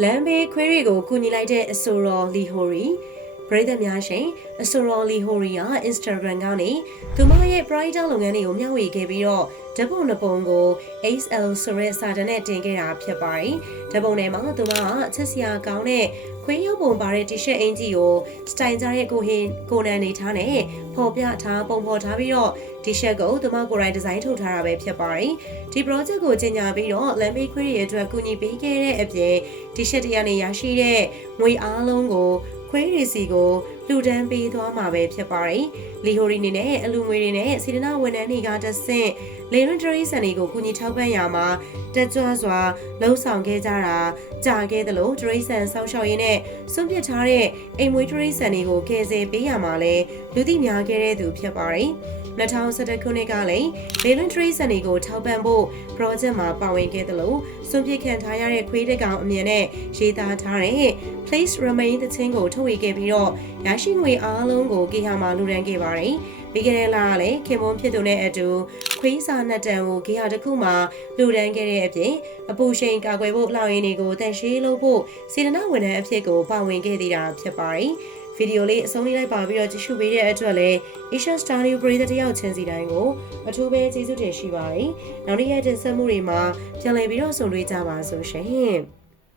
လမ်းဘေးခွေးတွေကိုကူညီလိုက်တဲ့အဆိုတော်လီဟိုရီ ပရိသတ်များရှင်အဆိုတော်လီဟိုရီက Instagram ကနေသူမရဲ့ Bridal လုပ်ငန်းတွေကိုမျှဝေခဲ့ပြီးတော့ဓာတ်ပုံနှစ်ပုံကို XL ဆိုတဲ့စာတန်းနဲ့တင်ခဲ့တာဖြစ်ပါတယ်ဓာတ်ပုံထဲမှာသူမကအချက်စရာကောင်းတဲ့ခွေးရုပ်ပုံပါတဲ့ T-shirt အင်ကြီးကိုစတိုင်ကြတဲ့ကိုဟင်ကိုနန်နေထားနဲ့ပေါ်ပြထားပုံဖော်ထားပြီးတော့ T-shirt ကိုသူမကိုယ်တိုင်ဒီဇိုင်းထုတ်ထားတာပဲဖြစ်ပါတယ်ဒီ project ကိုကြီးညာပြီးတော့ Lambi ခွေးတွေအတွက်ကူညီပေးခဲ့တဲ့အပြင် T-shirt တွေကနေရရှိတဲ့ငွေအားလုံးကို ခွေးရီစီကိုလှူဒန်းပေးသွားမှာပဲဖြစ်ပါတယ်။လီဟိုရီနေနဲ့အလူငွေတွေနဲ့စေတနာဝန်ထမ်းတွေကတဆင့်လေလွန်ဒရီဆန်တွေကိုကူညီထောက်ပံ့ရမှာတက်ကြွစွာလှုံ့ဆော်ခဲ့ကြတာကြာခဲ့သလိုဒရီဆန်ဆောက်ရှောက်ရင်းနဲ့စွန့်ပစ်ထားတဲ့အိမ်မွေးဒရီဆန်တွေကိုကယ်ဆယ်ပေးရမှာလဲလူသိများခဲ့တဲ့သူဖြစ်ပါတယ်။ 2011ခုနှစ်ကလည်းလေလွန်ဒရီဆန်တွေကိုထောက်ပံ့ဖို့ project မှာပါဝင်ခဲ့သလိုစွန့်ပစ်ခံထားရတဲ့ခွေးတစ်ကောင်အမြင်နဲ့ရေးသားထားတဲ့ Please Remain သချင်းကိုထုတ်ဝေခဲ့ပြီးတော့ရရှိငွေအားလုံးကိုကေဟာမှာလူဒန်းခဲ့ပါတယ်။ပြီးခဲ့တဲ့လကလည်းခင်မွန်ဖြစ်သူနဲ့အတူခွေးစာနှစ်တန်ကိုကေဟာတစ်ခုမှာလူဒန်းခဲ့တဲ့အပြင်အပူရှိန်ကာကွယ်ဖို့လှောင်ရည်တွေကိုတန်ရှင်းလုပ်ဖို့စေတနာဝန်ထမ်းအဖြစ်ကိုပါဝင်ခဲ့သေးတာဖြစ်ပါတယ်။ ဗီဒီယိုလေးအဆုံးလေးလိုက်ပါပြီးတော့ကြည့်ရှုပေးတဲ့အတွက်လည်း Asian Star New ပရိသတ်တယောက်ချင်းစီတိုင်းကိုအထူးပဲကျေးဇူးတင်ရှိပါတယ်။နောက်နေ့ရက်တင်ဆက်မှုတွေမှာပြန်လည်ပြီးတော့ဆုံတွေ့ကြပါစို့ရှင်။